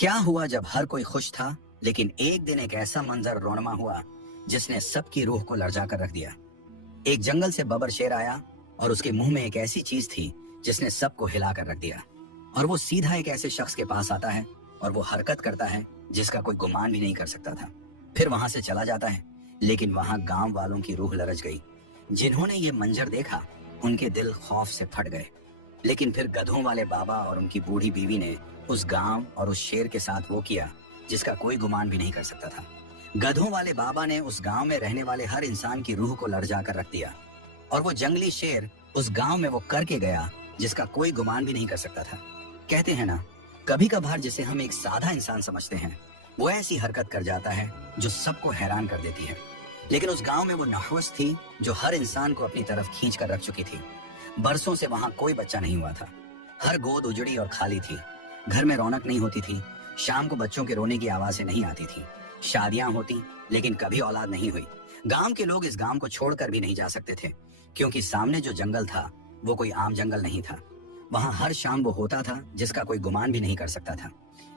क्या हुआ जब हर कोई खुश था, लेकिन एक दिन एक ऐसा मंजर रोनमा हुआ जिसने सबकी रूह को लर्जा कर रख दिया। एक जंगल से बबर शेर आया और उसके मुंह में एक ऐसी चीज थी जिसने सबको हिला कर रख दिया। और वो सीधा एक ऐसे शख्स के पास आता है और वो हरकत करता है जिसका कोई गुमान भी नहीं कर सकता था। फिर वहां से चला जाता है, लेकिन वहां गांव वालों की रूह लरज गई। जिन्होंने ये मंजर देखा उनके दिल खौफ से फट गए। लेकिन फिर गधों वाले बाबा और उनकी बूढ़ी बीवी ने उस गांव और उस शेर के साथ वो किया जिसका कोई गुमान भी नहीं कर सकता था। गधों वाले बाबा ने उस गांव में रहने वाले हर इंसान की रूह को लर्जा कर रख दिया, और वो जंगली शेर उस गांव में वो करके गया जिसका कोई गुमान भी नहीं कर सकता था। कहते हैं ना, कभी कभार जिसे हम एक सादा इंसान समझते हैं वो ऐसी हरकत कर जाता है जो सबको हैरान कर देती है। लेकिन उस गांव में वो नहवस थी जो हर इंसान को अपनी तरफ खींच कर रख चुकी थी। बरसों से वहां कोई बच्चा नहीं हुआ था। हर गोद उजड़ी और खाली थी। घर में रौनक नहीं होती थी। शाम को बच्चों के रोने की आवाजें नहीं आती थी। शादियां होती, लेकिन कभी औलाद नहीं हुई। गांव के लोग इस गांव को छोड़कर भी नहीं जा सकते थे, क्योंकि सामने जो जंगल था वो कोई आम जंगल नहीं था। वहां हर शाम वो होता था जिसका कोई गुमान भी नहीं कर सकता था।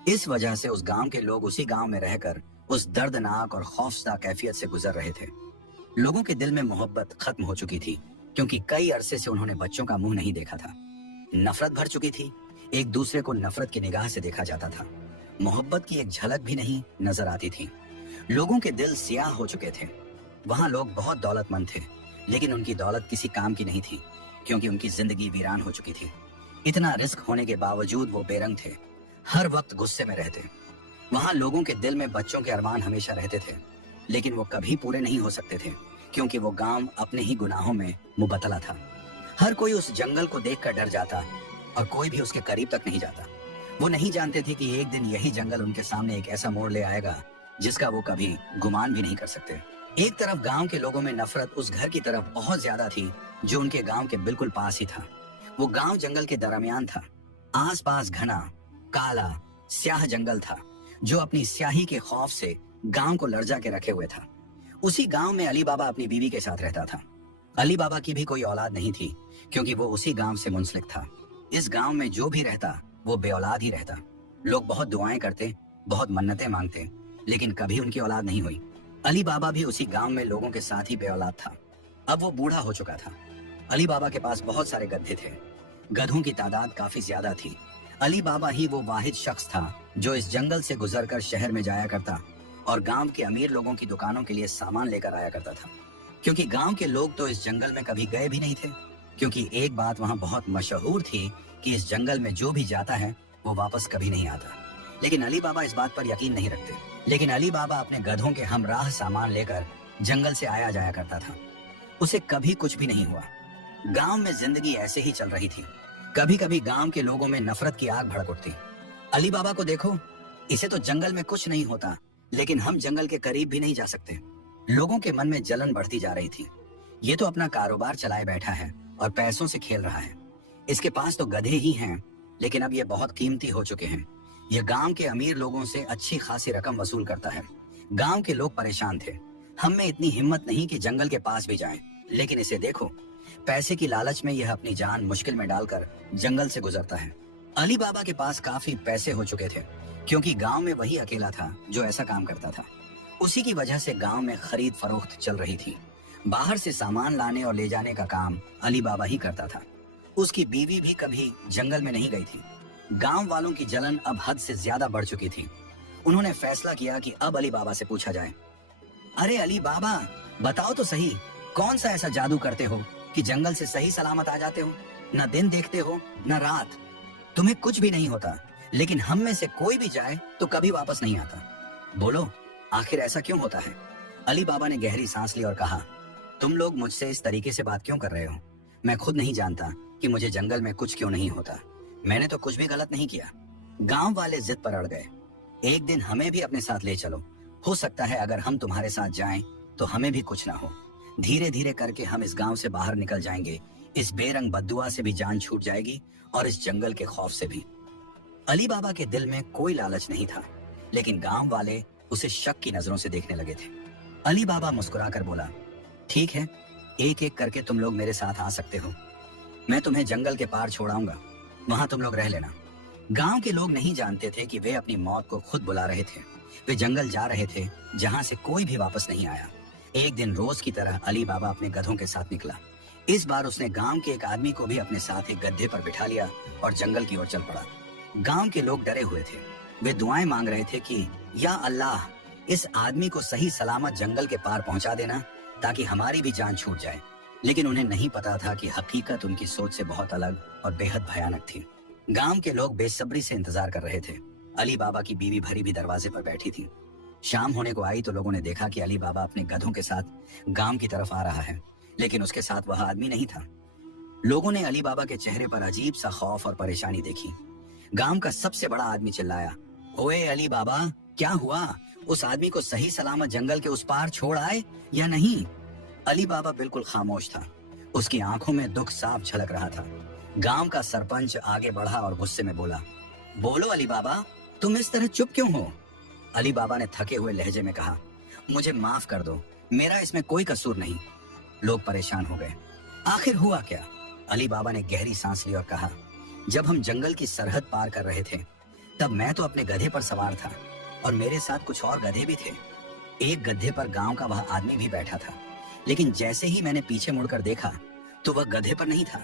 इस वजह से उस गांव के लोग उसी गांव में रहकर उस दर्दनाक और खौफनाक कैफियत से गुजर रहे थे। लोगों के दिल में मोहब्बत खत्म हो चुकी थी, क्योंकि कई अरसे से उन्होंने बच्चों का मुंह नहीं देखा था। नफरत भर चुकी थी। एक दूसरे को नफरत की निगाह से देखा जाता था। मोहब्बत की एक झलक भी नहीं नजर आती थी। लोगों के दिल सियाह हो चुके थे। वहां लोग बहुत दौलतमंद थे, लेकिन उनकी दौलत किसी काम की नहीं थी, क्योंकि उनकी जिंदगी वीरान हो चुकी थी। इतना रिस्क होने के बावजूद वो बेरंग थे, हर वक्त गुस्से में रहते। वहां लोगों के दिल में बच्चों के अरमान हमेशा रहते थे, लेकिन वो कभी पूरे नहीं हो सकते थे, क्योंकि वो गांव अपने ही गुनाहों में मुबतला था। हर कोई उस जंगल को देखकर डर जाता और कोई भी उसके करीब तक नहीं जाता। वो नहीं जानते थे कि एक दिन यही जंगल उनके सामने एक ऐसा मोड़ ले आएगा जिसका वो कभी गुमान भी नहीं कर सकते। एक तरफ गांव के लोगों में नफरत उस घर की तरफ बहुत ज्यादा थी जो उनके गांव के बिल्कुल पास ही था। वो गांव जंगल के दरमियान था। आसपास घना, काला, स्याह जंगल था जो अपनी स्याही के खौफ से गांव को लर्जा के रखे हुए था। उसी गांव में अली बाबा अपनी बीवी के साथ रहता था। अली बाबा की भी कोई औलाद नहीं थी, क्योंकि वो उसी गांव से मुंसलिक था। इस गांव में जो भी रहता वो बेऔलाद ही रहता। लोग बहुत दुआएं करते, बहुत मन्नतें मांगते, लेकिन कभी उनकी औलाद नहीं हुई। अली बाबा भी उसी गांव में लोगों के साथ ही बेऔलाद था। अब वो बूढ़ा हो चुका था। अली बाबा के पास बहुत सारे गधे थे। गधों की तादाद काफी ज्यादा थी। अली बाबा ही वो वाहिद शख्स था जो इस जंगल से गुजरकर शहर में जाया करता और गांव के अमीर लोगों की दुकानों के लिए सामान लेकर आया करता था। क्योंकि गांव के लोग तो इस जंगल में कभी गए भी नहीं थे, क्योंकि एक बात वहां बहुत मशहूर थी कि इस जंगल में जो भी जाता है वो वापस कभी नहीं आता। लेकिन अली बाबा इस बात पर यकीन नहीं रखते। लेकिन अली बाबा अपने गधों के हमराह सामान लेकर जंगल से आया जाया करता था। उसे कभी कुछ भी नहीं हुआ। गांव में जिंदगी ऐसे ही चल रही थी। कभी कभी गांव के लोगों में नफरत की आग भड़क उठती। अली बाबा को देखो, इसे तो जंगल में कुछ नहीं होता, लेकिन हम जंगल के करीब भी नहीं जा सकते। लोगों के मन में जलन बढ़ती जा रही थी। ये तो अपना कारोबार चलाए बैठा है और पैसों से खेल रहा है। इसके पास तो गधे ही हैं, लेकिन अब ये बहुत कीमती हो चुके हैं। ये गांव के अमीर लोगों से अच्छी खासी रकम वसूल करता है। गांव के लोग परेशान थे। हम में इतनी हिम्मत नहीं कि जंगल के पास भी जाएं, लेकिन इसे देखो, पैसे की लालच में यह अपनी जान मुश्किल में डालकर जंगल से गुजरता है। अली बाबा के पास काफी पैसे हो चुके थे, क्योंकि गांव में वही अकेला था जो ऐसा काम करता था। उसी की वजह से गांव में खरीद फरोख्त चल रही थी। बाहर से सामान लाने और ले जाने का काम अली बाबा ही करता था। उसकी बीवी भी कभी जंगल में नहीं गई थी। गांव वालों की जलन अब हद से ज्यादा बढ़ चुकी थी। उन्होंने फैसला किया कि अब अली बाबा से पूछा जाए, अरे अली बाबा, बताओ तो सही, कौन सा ऐसा जादू करते हो कि जंगल से सही सलामत आ जाते हो? न दिन देखते हो न रात, तुम्हें कुछ भी नहीं होता, लेकिन हम में से कोई भी जाए तो कभी वापस नहीं आता। बोलो, आखिर ऐसा क्यों होता है? अली बाबा ने गहरी सांस ली और कहा, तुम लोग मुझसे इस तरीके से बात क्यों कर रहे हो? मैं खुद नहीं जानता कि मुझे जंगल में कुछ क्यों नहीं होता। मैंने तो कुछ भी गलत नहीं किया। गांव वाले जिद पर अड़ गए, एक दिन हमें भी अपने साथ ले चलो। हो सकता है अगर हम तुम्हारे साथ जाएं तो हमें भी कुछ ना हो। धीरे धीरे करके हम इस गांव से बाहर निकल जाएंगे। इस बेरंग बद्दुआ से भी जान छूट जाएगी और इस जंगल के खौफ से भी। अली बाबा के दिल में कोई लालच नहीं था, लेकिन गांव वाले उसे शक की नजरों से देखने लगे थे। अली बाबा मुस्कुराकर बोला, ठीक है, एक एक करके तुम लोग मेरे साथ आ सकते हो। मैं तुम्हें जंगल के पार छोड़ाऊंगा, वहां तुम लोग रह लेना। गांव के लोग नहीं जानते थे कि वे अपनी मौत को खुद बुला रहे थे। वे जंगल जा रहे थे जहां से कोई भी वापस नहीं आया। एक दिन रोज की तरह अली बाबा अपने गधों के साथ निकला। इस बार उसने गांव के एक आदमी को भी अपने साथ एक गड्ढे पर बिठा लिया और जंगल की ओर चल पड़ा। गांव के लोग डरे हुए थे। वे दुआएं मांग रहे थे कि या अल्लाह, इस आदमी को सही सलामत जंगल के पार पहुंचा देना ताकि हमारी भी जान छूट जाए। लेकिन उन्हें नहीं पता था कि हकीकत उनकी सोच से बहुत अलग और बेहद भयानक थी। गांव के लोग बेसब्री से इंतजार कर रहे थे। अली बाबा की बीवी भरी भी दरवाजे पर बैठी थी। शाम होने को आई तो लोगों ने देखा कि अली बाबा अपने गधों के साथ गांव की तरफ आ रहा है, लेकिन उसके साथ वह आदमी नहीं था। लोगों ने अली बाबा के चेहरे पर अजीब सा खौफ और परेशानी देखी। गांव का सबसे बड़ा आदमी चिल्लाया, ओए अली बाबा, क्या हुआ? उस आदमी को सही सलामत जंगल के उस पार छोड़ आए या नहीं? अली बाबा बिल्कुल खामोश था। उसकी आंखों में दुख साफ झलक रहा था। गांव का सरपंच आगे बढ़ा और गुस्से में बोला, बोलो अली बाबा, तुम इस तरह चुप क्यों हो? अली बाबा ने थके हुए लहजे में कहा, मुझे माफ कर दो, मेरा इसमें कोई कसूर नहीं। लोग परेशान हो गए। आखिर हुआ क्या? अली बाबा ने गहरी सांस ली और कहा, जब हम जंगल की सरहद पार कर रहे थे तब मैं तो अपने गधे पर सवार था और मेरे साथ कुछ और गधे भी थे। एक गधे पर गांव का वह आदमी भी बैठा था, लेकिन जैसे ही मैंने पीछे मुड़कर देखा तो वह गधे पर नहीं था,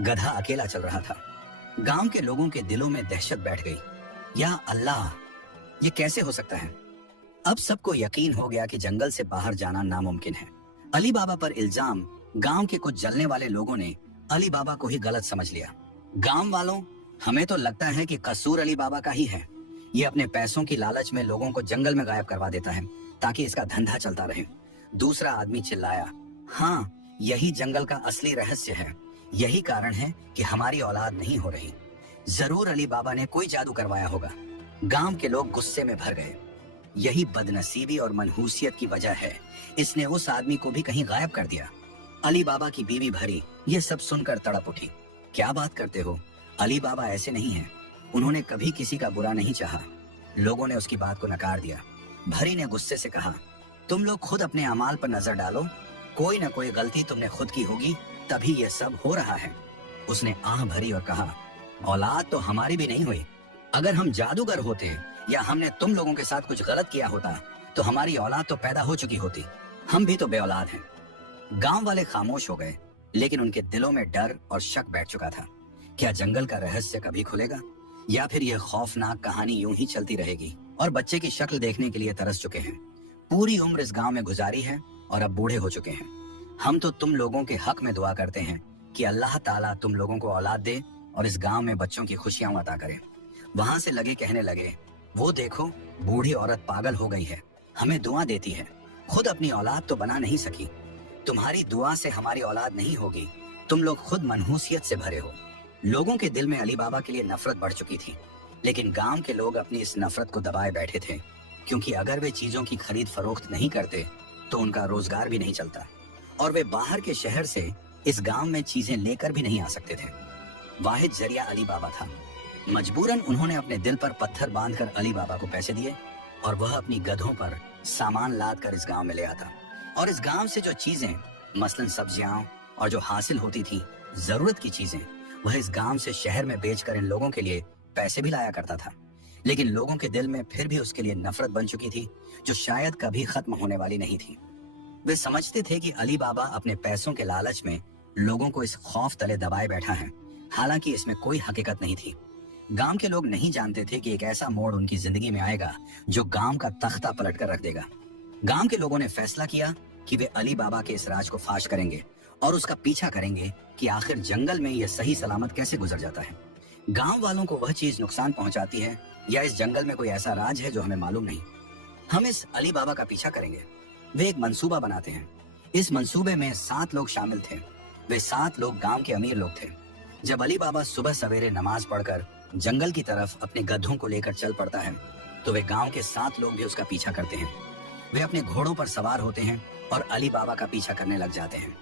गधा अकेला चल रहा था। गांव के लोगों के दिलों में दहशत बैठ गई। या अल्लाह, ये कैसे हो सकता है? अब सबको यकीन हो गया कि जंगल से बाहर जाना नामुमकिन है। अली बाबा पर इल्जाम गांव के कुछ जलने वाले लोगों ने अली बाबा को ही गलत समझ लिया। गांव वालों, हमें तो लगता है कि कसूर अली बाबा का ही है। ये अपने पैसों की लालच में लोगों को जंगल में गायब करवा देता है ताकि इसका धंधा चलता रहे। दूसरा आदमी चिल्लाया, हाँ, यही जंगल का असली रहस्य है। यही कारण है कि हमारी औलाद नहीं हो रही। जरूर अली बाबा ने कोई जादू करवाया होगा। गांव के लोग गुस्से में भर गए। यही बदनसीबी और मनहूसियत की वजह है, इसने उस आदमी को भी कहीं गायब कर दिया। अली बाबा की बीवी भरी ये सब सुनकर तड़प उठी। क्या बात करते हो? अली बाबा ऐसे नहीं हैं। उन्होंने कभी किसी का बुरा नहीं चाहा। लोगों ने उसकी बात को नकार दिया। भरी ने गुस्से से कहा, तुम लोग खुद अपने अमाल पर नजर डालो। कोई न कोई गलती तुमने खुद की होगी, तभी ये सब हो रहा है। उसने आह भरी और कहा, औलाद तो हमारी भी नहीं हुई। अगर हम जादूगर होते या हमने तुम लोगों के साथ कुछ गलत किया होता तो हमारी औलाद तो पैदा हो चुकी होती। हम भी तो बे औलाद हैं। गांव वाले खामोश हो गए, लेकिन उनके दिलों में डर और शक बैठ चुका था। क्या जंगल का रहस्य कभी खुलेगा, या फिर यह खौफनाक कहानी यूं ही चलती रहेगी? और बच्चे की शक्ल देखने के लिए तरस चुके हैं। पूरी उम्र इस गांव में गुजारी है और अब बूढ़े हो चुके हैं। हम तो तुम लोगों के हक में दुआ करते हैं कि अल्लाह ताला तुम लोगों को औलाद दे और इस गांव में बच्चों की खुशियां अता करे। वहां से लगे कहने लगे, वो देखो, बूढ़ी औरत पागल हो गई है, हमें दुआ देती है, खुद अपनी औलाद तो बना नहीं सकी। तुम्हारी दुआ से हमारी औलाद नहीं होगी। तुम लोग खुद मनहूसियत से भरे हो। लोगों के दिल में अली बाबा के लिए नफरत बढ़ चुकी थी, लेकिन गांव के लोग अपनी इस नफरत को दबाए बैठे थे, क्योंकि अगर वे चीजों की खरीद फरोख्त नहीं करते तो उनका रोजगार भी नहीं चलता और वे बाहर के शहर से इस गांव में चीजें लेकर भी नहीं आ सकते थे। वाहिद जरिया अली बाबा था। मजबूरन उन्होंने अपने दिल पर पत्थर बांधकर अली बाबा को पैसे दिए और वह अपनी गधों पर सामान लाद कर इस गांव में ले आता और इस गांव से जो चीजें, मसलन सब्जियां और जो हासिल होती थी जरूरत की चीजें, वह इस गांव से शहर में बेचकर इन लोगों के लिए पैसे भी लाया करता था। लेकिन लोगों के दिल में फिर भी उसके लिए नफरत बन चुकी थी, जो शायद कभी खत्म होने वाली नहीं थी। वे समझते थे कि अली बाबा अपने पैसों के लालच में लोगों को इस खौफ तले दबाए बैठा है, हालांकि इसमें कोई हकीकत नहीं थी। गांव के लोग नहीं जानते थे कि एक ऐसा मोड़ उनकी जिंदगी में आएगा जो गांव का तख्ता पलट कर रख देगा। गांव के लोगों ने फैसला किया कि वे अली बाबा के इस राज को फाश करेंगे और उसका पीछा करेंगे कि आखिर जंगल में यह सही सलामत कैसे गुजर जाता है। गांव वालों को वह चीज नुकसान पहुंचाती है या इस जंगल में कोई ऐसा राज है जो हमें मालूम नहीं। हम इस अली बाबा का पीछा करेंगे। वे एक मंसूबा बनाते हैं। इस मंसूबे में 7 लोग शामिल थे। वे 7 लोग गांव के अमीर लोग थे। जब अली बाबा सुबह सवेरे नमाज पढ़कर जंगल की तरफ अपने गधों को लेकर चल पड़ता है तो वे गांव के 7 लोग भी उसका पीछा करते हैं। वे अपने घोड़ों पर सवार होते हैं और अली बाबा का पीछा करने लग जाते हैं।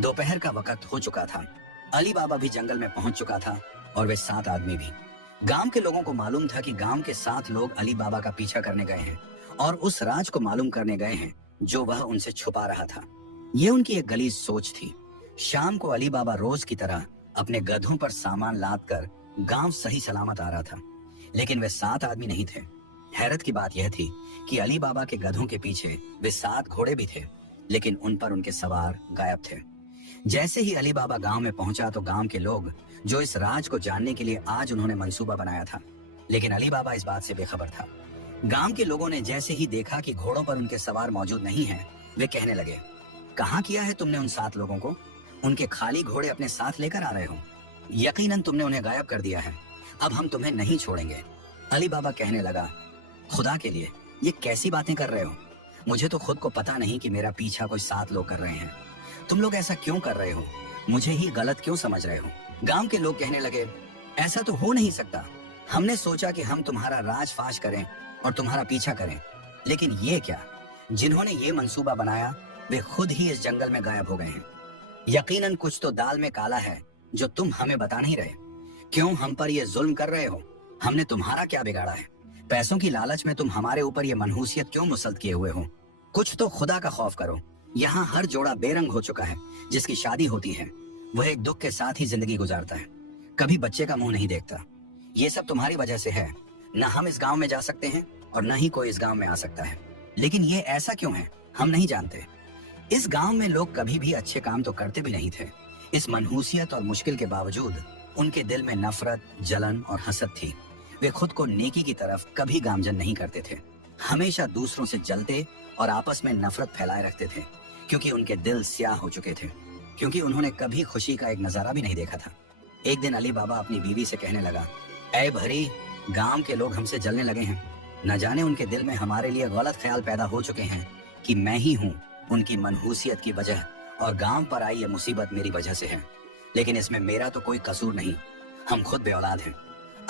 दोपहर का वक्त हो चुका था। अली बाबा भी जंगल में पहुंच चुका था और वे 7 आदमी भी। गांव के लोगों को मालूम था कि गांव के 7 लोग अली बाबा का पीछा करने गए हैं और उस राज को मालूम करने गए हैं जो वह उनसे छुपा रहा था। ये उनकी एक गलीज सोच थी। शाम को अली बाबा रोज की तरह अपने गधों पर सामान लाद कर गांव सही सलामत आ रहा था। लेकिन वे 7 आदमी नहीं थे। हैरत की बात यह थी कि अली बाबा के गधों के पीछे वे 7 घोड़े भी थे, लेकिन उन पर उनके सवार गायब थे। जैसे ही अली बाबा गांव में पहुंचा तो गांव के लोग, जो इस राज को जानने के लिए आज उन्होंने मंसूबा बनाया था, लेकिन अली बाबा इस बात से बेखबर था। गांव के लोगों ने जैसे ही देखा कि घोड़ों पर उनके सवार मौजूद नहीं हैं, वे कहने लगे, कहाँ किया है तुमने उन 7 लोगों को? उनके खाली घोड़े अपने साथ लेकर आ रहे हो। यकीनन तुमने उन्हें गायब कर दिया है। अब हम तुम्हें नहीं छोड़ेंगे। अली बाबा कहने लगा, खुदा के लिए ये कैसी बातें कर रहे हो? मुझे तो खुद को पता नहीं कि मेरा पीछा कोई 7 लोग कर रहे हैं। तुम लोग ऐसा क्यों कर रहे हो? मुझे ही गलत क्यों समझ रहे हो? गांव के लोग कहने लगे, ऐसा तो हो नहीं सकता। हमने सोचा कि हम तुम्हारा राज फाश करें और तुम्हारा पीछा करें, लेकिन ये क्या? जिन्होंने ये मंसूबा बनाया वे खुद ही इस जंगल में गायब हो गए हैं। यकीनन कुछ तो दाल में काला है जो तुम हमें बता नहीं रहे। क्यों हम पर ये जुल्म कर रहे हो? हमने तुम्हारा क्या बिगाड़ा है? पैसों की लालच में तुम हमारे ऊपर ये मनहूसियत क्यों मुसल्लत किए हुए हो? कुछ तो खुदा का खौफ करो। यहाँ हर जोड़ा बेरंग हो चुका है। जिसकी शादी होती है वह एक दुख के साथ ही जिंदगी गुजारता है, कभी बच्चे का मुंह नहीं देखता। ये सब तुम्हारी वजह से है। न हम इस गांव में जा सकते हैं और न ही कोई इस गांव में आ सकता है। लेकिन ये ऐसा क्यों है हम नहीं जानते। इस गांव में लोग कभी भी अच्छे काम तो करते भी नहीं थे। इस मनहूसियत और मुश्किल के बावजूद उनके दिल में नफरत, जलन और हसद थी। वे खुद को नेकी की तरफ कभी गामजन नहीं करते थे। हमेशा दूसरों से जलते और आपस में नफरत फैलाए रखते थे, क्योंकि उनके दिल स्याह हो चुके थे, क्योंकि उन्होंने कभी खुशी का एक नजारा भी नहीं देखा था। एक दिन अली बाबा अपनी बीवी से कहने लगा, ऐ भरी, गांव के लोग हमसे जलने लगे हैं। न जाने उनके दिल में हमारे लिए गलत ख्याल पैदा हो चुके हैं कि मैं ही हूँ उनकी मनहूसियत की वजह, और गांव पर आई ये मुसीबत मेरी वजह से है। लेकिन इसमें मेरा तो कोई कसूर नहीं, हम खुद बेऔलाद हैं।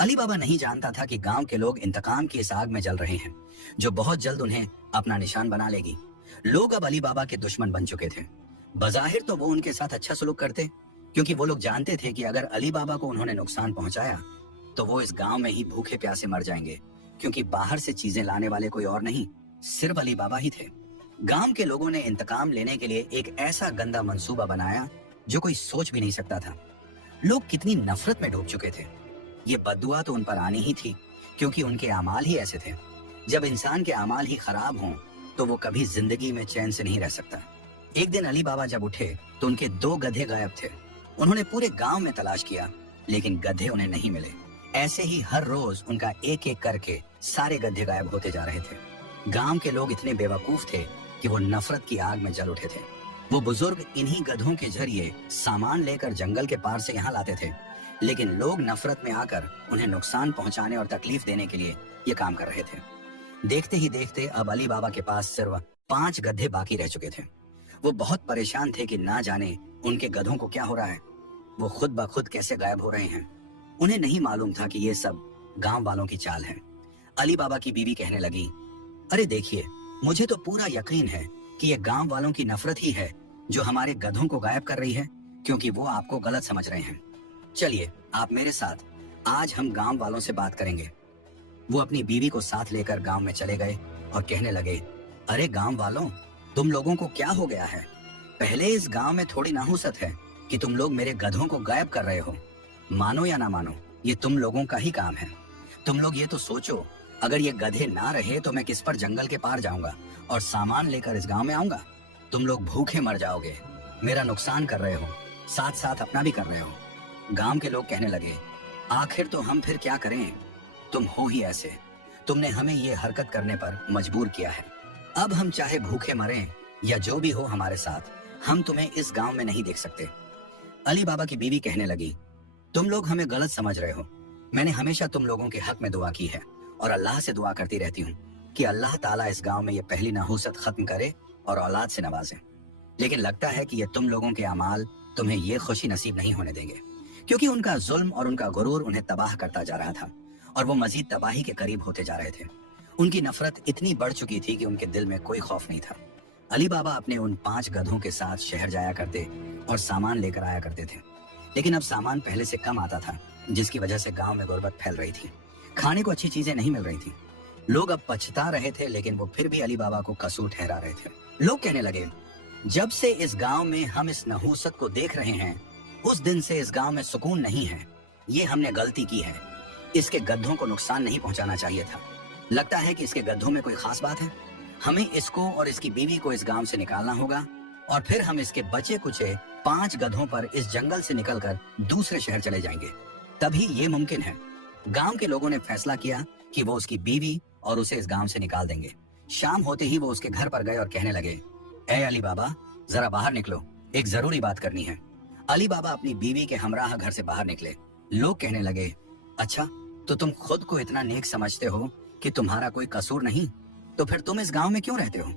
अली बाबा नहीं जानता था कि गांव के लोग इंतकाम की इस आग में जल रहे हैं, जो बहुत जल्द उन्हें अपना निशान बना लेगी। लोग अब अली बाबा के दुश्मन बन चुके थे। बज़ाहिर तो वो उनके साथ अच्छा सलूक करते, क्योंकि वो लोग जानते थे कि अगर अली बाबा को उन्होंने नुकसान पहुंचाया तो वो इस गांव में ही भूखे प्यासे मर जाएंगे, क्योंकि बाहर से चीजें लाने वाले कोई और नहीं, सिर्फ अली बाबा ही थे। गांव के लोगों ने इंतकाम लेने के लिए एक ऐसा गंदा मंसूबा बनाया जो कोई सोच भी नहीं सकता था। लोग कितनी नफरत में डूब चुके थे। ये बद्दुआ तो उन पर आनी ही थी, क्योंकि उनके अमाल ही ऐसे थे। जब इंसान के अमाल ही खराब हों तो वो कभी जिंदगी में चैन से नहीं रह सकता। एक दिन अली बाबा जब उठे तो उनके 2 गधे गायब थे। उन्होंने पूरे गांव में तलाश किया, लेकिन गधे उन्हें नहीं मिले। ऐसे ही हर रोज उनका एक एक करके सारे गधे गायब होते जा रहे थे। गांव के लोग इतने बेवकूफ थे कि वो नफरत की आग में जल उठे थे। वो बुजुर्ग इन्हीं गधों के जरिए सामान लेकर जंगल के पार से यहाँ लाते थे, लेकिन लोग नफरत में आकर उन्हें नुकसान पहुंचाने और तकलीफ देने के लिए ये काम कर रहे थे। देखते ही देखते अब अली बाबा के पास सिर्फ 5 गधे बाकी रह चुके थे। वो बहुत परेशान थे कि ना जाने उनके गधों को क्या हो रहा है, वो खुद ब खुद कैसे गायब हो रहे हैं। उन्हें नहीं मालूम था कि ये सब गांव वालों की चाल है। अली बाबा की बीवी कहने लगी, अरे देखिए, मुझे तो पूरा यकीन है कि ये गांव वालों की नफरत ही है जो हमारे गधों को गायब कर रही है, क्योंकि वो आपको गलत समझ रहे हैं। चलिए आप मेरे साथ, आज हम गांव वालों से बात करेंगे। वो अपनी बीवी को साथ लेकर गांव में चले गए और कहने लगे, अरे गांव वालों, तुम लोगों को क्या हो गया है? पहले इस गांव में थोड़ी नाहुसत है कि तुम लोग मेरे गधों को गायब कर रहे हो। मानो या ना मानो, ये तुम लोगों का ही काम है। तुम लोग ये तो सोचो, अगर ये गधे ना रहे तो मैं किस पर जंगल के पार जाऊंगा और सामान लेकर इस गांव में आऊंगा। तुम लोग भूखे मर जाओगे। मेरा नुकसान कर रहे हो, साथ साथ अपना भी कर रहे हो। गांव के लोग कहने लगे, आखिर तो हम फिर क्या करें? तुम हो ही ऐसे, तुमने हमें ये हरकत करने पर मजबूर किया है। अब हम चाहे भूखे मरें या जो भी हो हमारे साथ, हम तुम्हें इस गांव में नहीं देख सकते। अली बाबा की बीवी कहने लगी, तुम लोग हमें गलत समझ रहे हो। मैंने हमेशा तुम लोगों के हक में दुआ की है और अल्लाह से दुआ करती रहती हूँ कि अल्लाह ताला इस गांव में ये पहली नाहुसत खत्म करे और औलाद से नवाजे। लेकिन लगता है कि ये तुम लोगों के अमाल तुम्हें ये खुशी नसीब नहीं होने देंगे, क्योंकि उनका जुल्म और उनका गुरूर उन्हें तबाह करता जा रहा था और वो मजीद तबाही के करीब होते जा रहे थे। उनकी नफरत इतनी बढ़ चुकी थी कि उनके दिल में कोई खौफ नहीं था। अली बाबा अपने उन 5 गधों के साथ शहर जाया करते और सामान लेकर आया करते थे, लेकिन अब सामान पहले से कम आता था, जिसकी वजह से गांव में गुर्बत फैल रही थी। खाने को अच्छी चीजें नहीं मिल रही थी। लोग अब पछता रहे थे, लेकिन वो फिर भी अली बाबा को कसूर ठहरा रहे थे। लोग कहने लगे, जब से इस गांव में हम इस नहूसत को देख रहे हैं, उस दिन से इस गांव में सुकून नहीं है। ये हमने गलती की है। इसके गड्ढों को नुकसान नहीं पहुंचाना चाहिए था। लगता है कि इसके गड्ढों में कोई खास बात है। हमें इसको और इसकी बीवी को इस गांव से निकालना होगा और फिर हम इसके बचे कुचे 5 गधों पर इस जंगल से निकलकर दूसरे शहर चले जाएंगे, तभी ये मुमकिन है। गांव के लोगों ने फैसला किया कि वो उसकी बीवी और उसे इस गांव से निकाल देंगे। शाम होते ही वो उसके घर पर गए और कहने लगे, ए अली बाबा, जरा बाहर निकलो, एक जरूरी बात करनी है। अली बाबा अपनी बीवी के हमराह घर से बाहर निकले। लोग कहने लगे, अच्छा, तो तुम खुद को इतना नेक समझते हो कि तुम्हारा कोई कसूर नहीं, तो फिर तुम इस गांव में क्यों रहते हो?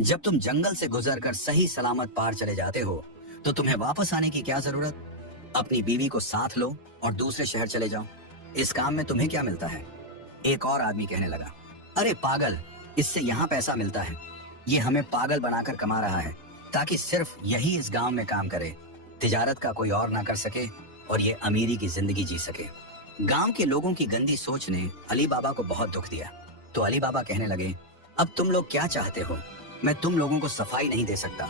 जब तुम जंगल से गुजरकर सही सलामत पार चले जाते हो तो तुम्हें वापस आने की क्या जरूरत? अपनी बीवी को साथ लो और दूसरे शहर चले जाओ। इस काम में तुम्हें क्या मिलता है? एक और आदमी कहने लगा, अरे पागल, इससे यहाँ पैसा मिलता है। ये हमें पागल बनाकर कमा रहा है ताकि सिर्फ यही इस गांव में काम करे, तिजारत का कोई और ना कर सके और ये अमीरी की जिंदगी जी सके। गांव के लोगों की गंदी सोच ने अली बाबा को बहुत दुख दिया। तो अली बाबा कहने लगे, अब तुम लोग क्या चाहते हो? मैं तुम लोगों को सफाई नहीं दे सकता।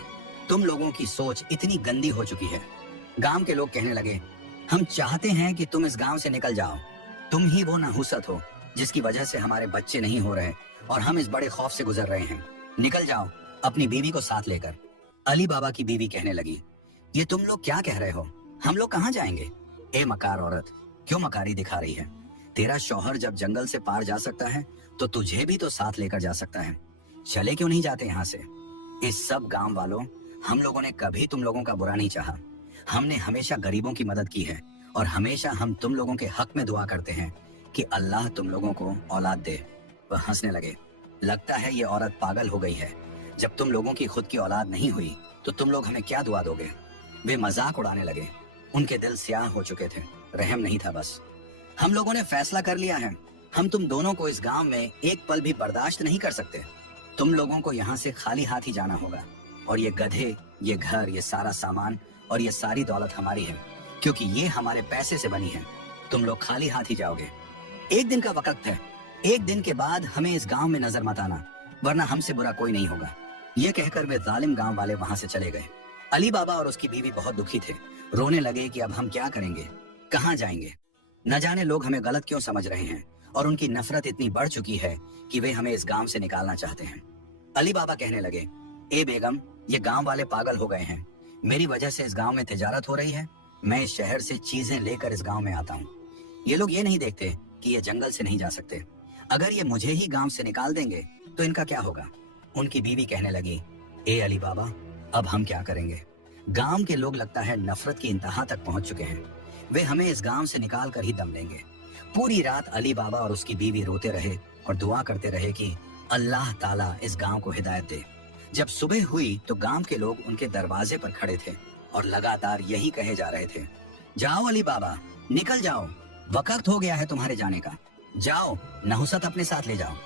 तुम लोगों की सोच इतनी गंदी हो चुकी है। गांव के लोग कहने लगे, हम चाहते हैं कि तुम इस गांव से निकल जाओ। तुम ही वो नहुसत हो जिसकी वजह से हमारे बच्चे नहीं हो रहे और हम इस बड़े खौफ से गुजर रहे हैं। निकल जाओ अपनी बीवी को साथ लेकर। अली बाबा की बीवी कहने लगी, ये तुम लोग क्या कह रहे हो? हम लोग कहाँ जाएंगे? ए मकार औरत, क्यों मकारी दिखा रही है? तेरा शौहर जब जंगल से पार जा सकता है तो तुझे भी तो साथ लेकर जा सकता है। चले क्यों नहीं जाते यहाँ से? इस सब गांव वालों, हम लोगों ने कभी तुम लोगों का बुरा नहीं चाहा। हमने हमेशा गरीबों की मदद की है और हमेशा हम तुम लोगों के हक में दुआ करते हैं कि अल्लाह तुम लोगों को औलाद दे। वह हंसने लगे। लगता है ये औरत पागल हो गई है। जब तुम लोगों की खुद की औलाद नहीं हुई तो तुम लोग हमें क्या दुआ दोगे? वे मजाक उड़ाने लगे। उनके दिल स्याह हो चुके थे, रहम नहीं था बस। हम लोगों ने फैसला कर लिया है, हम तुम दोनों को इस गांव में एक पल भी बर्दाश्त नहीं कर सकते। तुम लोगों को यहाँ से खाली हाथ ही जाना होगा और ये गधे, ये घर, ये सारा सामान और ये सारी दौलत हमारी है, क्योंकि ये हमारे पैसे से बनी है। तुम लोग खाली हाथ ही जाओगे। एक दिन का वक्त है, एक दिन के बाद हमें इस गांव में नजर मत आना, वरना हमसे बुरा कोई नहीं होगा। ये कहकर वे जालिम गांव वाले वहां से चले गए। अली बाबा और उसकी बीवी बहुत दुखी थे, रोने लगे कि अब हम क्या करेंगे, कहाँ जाएंगे? न जाने लोग हमें गलत क्यों समझ रहे हैं और उनकी नफरत इतनी बढ़ चुकी है कि वे हमें इस गांव से निकालना चाहते हैं। अली बाबा कहने लगे, ए बेगम, ये गांव वाले पागल हो गए हैं। मेरी वजह से इस गांव में तिजारत हो रही है। मैं इस शहर से चीजें लेकर इस गांव में आता हूँ। ये लोग ये नहीं देखते कि ये जंगल से नहीं जा सकते। अगर ये मुझे ही गांव से निकाल देंगे तो इनका क्या होगा? उनकी बीवी कहने लगी, ए अली बाबा, अब हम क्या करेंगे? गांव के लोग लगता है नफरत की इंतहा तक पहुंच चुके हैं। वे हमें इस गांव से निकाल कर ही दम लेंगे। पूरी रात अली बाबा और उसकी बीवी रोते रहे और दुआ करते रहे कि अल्लाह ताला इस गांव को हिदायत दे। जब सुबह हुई तो गांव के लोग उनके दरवाजे पर खड़े थे और लगातार यही कहे जा रहे थे, जाओ अली बाबा, निकल जाओ, वक्त हो गया है तुम्हारे जाने का। जाओ, नहुसत अपने साथ ले जाओ।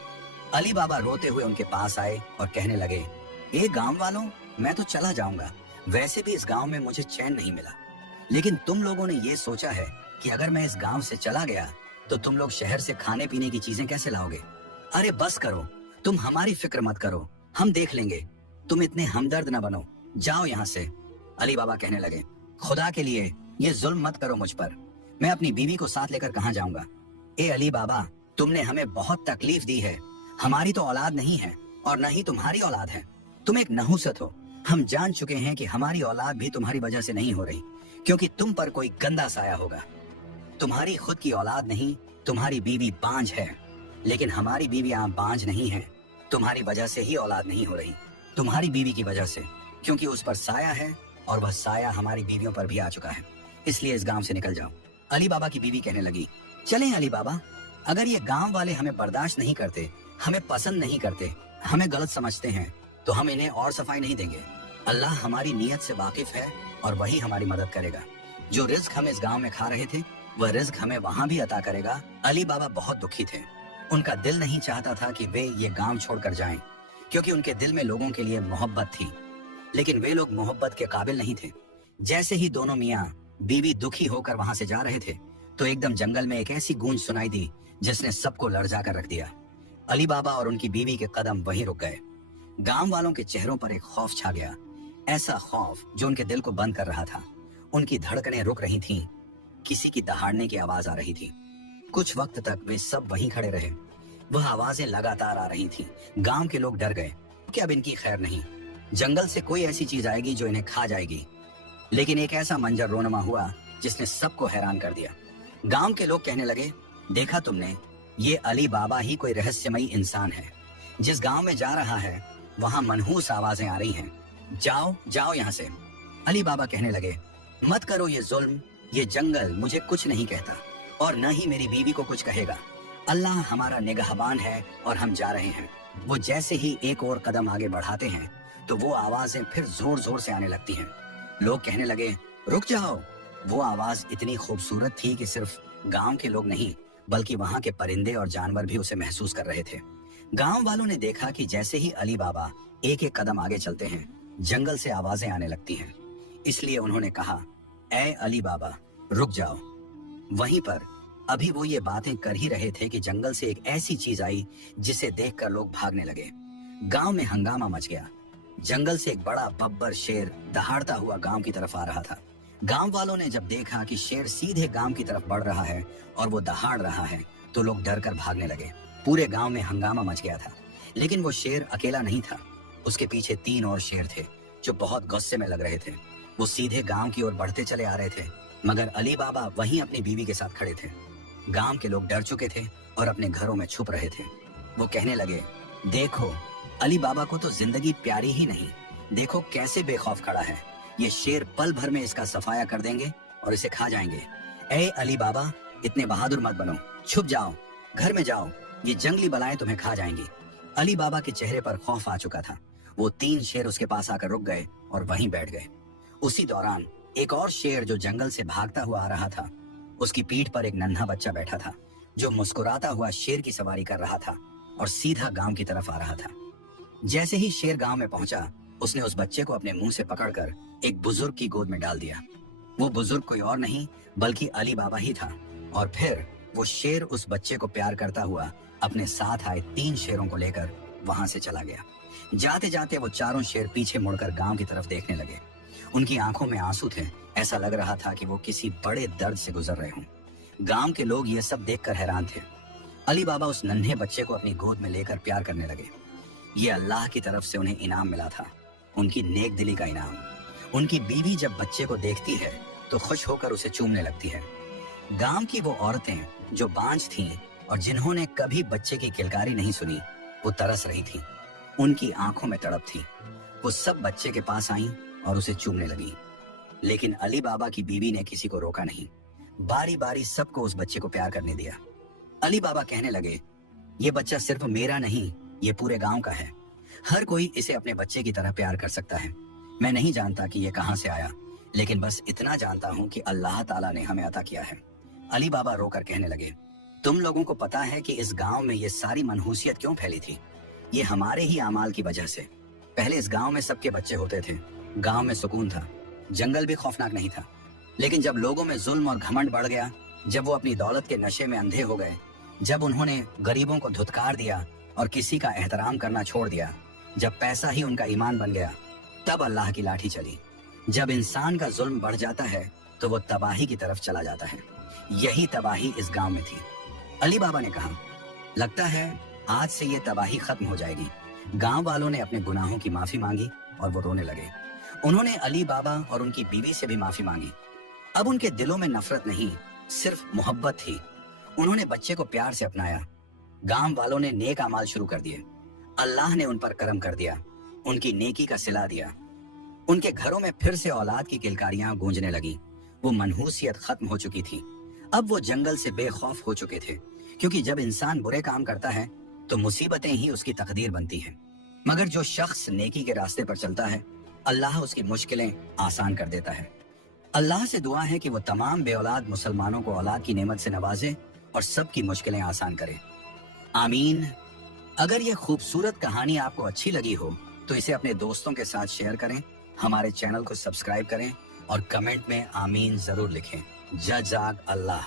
अली बाबा रोते हुए उनके पास आए और कहने लगे, ए गांव वालों, मैं तो चला जाऊंगा। वैसे भी इस गांव में मुझे चैन नहीं मिला, लेकिन तुम लोगों ने ये सोचा है कि अगर मैं इस गांव से चला गया तो तुम लोग शहर से खाने पीने की चीजें कैसे लाओगे? अरे बस करो, तुम हमारी फिक्र मत करो, हम देख लेंगे। तुम इतने हमदर्द न बनो, जाओ यहाँ से। अली बाबा कहने लगे, खुदा के लिए ये जुल्म मत करो मुझ पर। मैं अपनी बीवी को साथ लेकर कहाँ जाऊंगा? ए अली बाबा, तुमने हमें बहुत तकलीफ दी है। हमारी तो औलाद नहीं है और न ही तुम्हारी औलाद है। तुम एक नहुसत हो। हम जान चुके हैं कि हमारी औलाद भी तुम्हारी वजह से नहीं हो रही, क्योंकि तुम पर कोई गंदा साया होगा। तुम्हारी खुद की औलाद नहीं, तुम्हारी बीवी बांझ है, लेकिन हमारी बीवी आप बांझ नहीं है। तुम्हारी वजह से ही औलाद नहीं हो रही, तुम्हारी बीवी की वजह से, क्योंकि उस पर साया है और वह साया हमारी बीवियों पर भी आ चुका है। इसलिए इस गांव से निकल जाओ। अली बाबा की बीवी कहने लगी, चलें अली बाबा, अगर ये गांव वाले हमें बर्दाश्त नहीं करते, हमें पसंद नहीं करते, हमें गलत समझते हैं, तो हम इन्हें और सफाई नहीं देंगे। अल्लाह हमारी नीयत से वाकिफ है और वही हमारी मदद करेगा। जो रिज्क हम इस गांव में खा रहे थे, वह रिज्क हमें वहाँ भी अता करेगा। अली बाबा बहुत दुखी थे। उनका दिल नहीं चाहता था कि वे ये गांव छोड़कर जाएं, क्योंकि उनके दिल में लोगों के लिए मोहब्बत थी, लेकिन वे लोग मोहब्बत के काबिल नहीं थे। जैसे ही दोनों मियाँ बीवी दुखी होकर वहां से जा रहे थे, तो एकदम जंगल में एक ऐसी गूंज सुनाई दी जिसने सबको लर्जा कर रख दिया। अली बाबा और उनकी बीवी के कदम वहीं रुक गए। गांव वालों के चेहरों पर एक खौफ छा गया, ऐसा खौफ जो उनके दिल को बंद कर रहा था। उनकी धड़कनें रुक रही थीं, किसी की दहाड़ने की आवाज आ रही थी। कुछ वक्त तक वे सब वहीं खड़े रहे। वह आवाजें लगातार आ रही थीं। गांव के लोग डर गए कि अब इनकी खैर नहीं, जंगल से कोई ऐसी चीज आएगी जो इन्हें खा जाएगी। लेकिन एक ऐसा मंजर रोनमा हुआ जिसने सबको हैरान कर दिया। गांव के लोग कहने लगे, देखा तुमने, ये अली बाबा ही कोई रहस्यमयी इंसान है। जिस गांव में जा रहा है वहां मनहूस आवाजें आ रही हैं। जाओ जाओ यहाँ से। अली बाबा कहने लगे, मत करो ये जुल्म, ये जंगल मुझे कुछ नहीं कहता और न ही मेरी बीवी को कुछ कहेगा। अल्लाह हमारा निगहबान है और हम जा रहे हैं। वो जैसे ही एक और कदम आगे बढ़ाते हैं तो वो आवाजें फिर जोर जोर से आने लगती हैं। लोग कहने लगे, रुक जाओ। वो आवाज इतनी खूबसूरत थी कि सिर्फ गांव के लोग नहीं बल्कि वहां के परिंदे और जानवर भी उसे महसूस कर रहे थे। गांव वालों ने देखा कि जैसे ही अली बाबा एक एक कदम आगे चलते हैं, जंगल से आवाजें आने लगती हैं। इसलिए उन्होंने कहा, ऐ अली बाबा, रुक जाओ। वहीं पर अभी वो ये बातें कर ही रहे थे कि जंगल से एक ऐसी चीज आई जिसे देखकर लोग भागने लगे। गांव में हंगामा मच गया। जंगल से एक बड़ा बब्बर शेर दहाड़ता हुआ गांव की तरफ आ रहा था। गांव वालों ने जब देखा कि शेर सीधे गांव की तरफ बढ़ रहा है और वो दहाड़ रहा है तो लोग डर कर भागने लगे। पूरे गांव में हंगामा मच गया था। लेकिन वो शेर अकेला नहीं था, उसके पीछे 3 और शेर थे जो बहुत गुस्से में लग रहे थे। वो सीधे गांव की ओर बढ़ते चले आ रहे थे, मगर अली बाबा वहीं अपनी बीवी के साथ खड़े थे। गांव के लोग डर चुके थे और अपने घरों में छुप रहे थे। वो कहने लगे, देखो, अली बाबा को तो जिंदगी प्यारी ही नहीं, देखो कैसे बेखौफ खड़ा है। ये शेर पल भर में इसका सफाया कर देंगे और इसे खा जाएंगे। ए अली बाबा, इतने बहादुर मत बनो, छुप जाओ, घर में जाओ, ये जंगली बलाएं तुम्हें खा जाएंगी। अली बाबा के चेहरे पर खौफ आ चुका था। वो 3 शेर उसके पास आकर रुक गए और वहीं बैठ गए। उसी दौरान एक और शेर जो जंगल से भागता हुआ आ रहा था, उसकी पीठ पर एक नन्हा बच्चा बैठा था जो मुस्कुराता हुआ शेर की सवारी कर रहा था और सीधा गांव की तरफ आ रहा था। जैसे ही शेर गांव में पहुंचा, उसने उस बच्चे को अपने मुंह से पकड़कर एक बुजुर्ग की गोद में डाल दिया। वो बुजुर्ग कोई और नहीं बल्कि अली बाबा ही था। और फिर वो शेर उस बच्चे को प्यार करता हुआ अपने साथ आए 3 शेरों को लेकर वहां से चला गया। जाते जाते वो चारों शेर पीछे मुड़कर गांव की तरफ देखने लगे। उनकी आंखों में आंसू थे। ऐसा लग रहा था कि वो किसी बड़े दर्द से गुजर रहे हों। गांव के लोग ये सब देखकर हैरान थे। अली बाबा उस नन्हे बच्चे को अपनी गोद में लेकर प्यार करने लगे। ये अल्लाह की तरफ से उन्हें इनाम मिला था, उनकी नेक दिली का इनाम। उनकी बीवी जब बच्चे को देखती है तो खुश होकर उसे चूमने लगती है। गांव की वो औरतें जो बांझ थीं और जिन्होंने कभी बच्चे की किलकारी नहीं सुनी, वो तरस रही थीं। उनकी आंखों में तड़प थी। वो सब बच्चे के पास आईं और उसे चूमने लगी। लेकिन अली बाबा की बीवी ने किसी को रोका नहीं। बारी बारी सबको उस बच्चे को प्यार करने दिया। अली बाबा कहने लगे, ये बच्चा सिर्फ मेरा नहीं, ये पूरे गांव का है। हर कोई इसे अपने बच्चे की तरह प्यार कर सकता है। मैं नहीं जानता कि ये कहां से आया, लेकिन बस इतना जानता हूं कि अल्लाह ताला ने हमें अता किया है। अली बाबा रोकर कहने लगे, तुम लोगों को पता है कि इस गांव में ये सारी मनहूसियत क्यों फैली थी? ये हमारे ही आमाल की वजह से। पहले इस गांव में सबके बच्चे होते थे, गांव में सुकून था, जंगल भी खौफनाक नहीं था। लेकिन जब लोगों में जुल्म और घमंड बढ़ गया, जब वो अपनी दौलत के नशे में अंधे हो गए, जब उन्होंने गरीबों को धुतकार दिया और किसी का एहतराम करना छोड़ दिया, जब पैसा ही उनका ईमान बन गया, तब अल्लाह की लाठी चली। जब इंसान का जुल्म बढ़ जाता है तो वो तबाही की तरफ चला जाता है। यही तबाही इस गांव में थी। अली बाबा ने कहा, लगता है आज से ये तबाही खत्म हो जाएगी। गांव वालों ने अपने गुनाहों की माफी मांगी और वो रोने लगे। उन्होंने अली बाबा और उनकी बीवी से भी माफी मांगी। अब उनके दिलों में नफरत नहीं, सिर्फ मोहब्बत थी। उन्होंने बच्चे को प्यार से अपनाया। गांव वालों ने नेक अमाल शुरू कर दिए। अल्लाह ने उन पर करम कर दिया, उनकी नेकी का सिला दिया। उनके घरों में फिर से औलाद की किलकारियां गूंजने लगी। वो मनहूसियत खत्म हो चुकी थी। अब वो जंगल से बेखौफ हो चुके थे, क्योंकि जब इंसान बुरे काम करता है तो मुसीबतें ही उसकी तकदीर बनती हैं। मगर जो शख्स नेकी के रास्ते पर चलता है, अल्लाह उसकी मुश्किलें आसान कर देता है। अल्लाह से दुआ है कि वो तमाम बेऔलाद मुसलमानों को औलाद की नेमत से नवाजे और सबकी मुश्किलें आसान करे। आमीन। अगर ये खूबसूरत कहानी आपको अच्छी लगी हो तो इसे अपने दोस्तों के साथ शेयर करें, हमारे चैनल को सब्सक्राइब करें और कमेंट में आमीन जरूर लिखें। जज़ाक अल्लाह।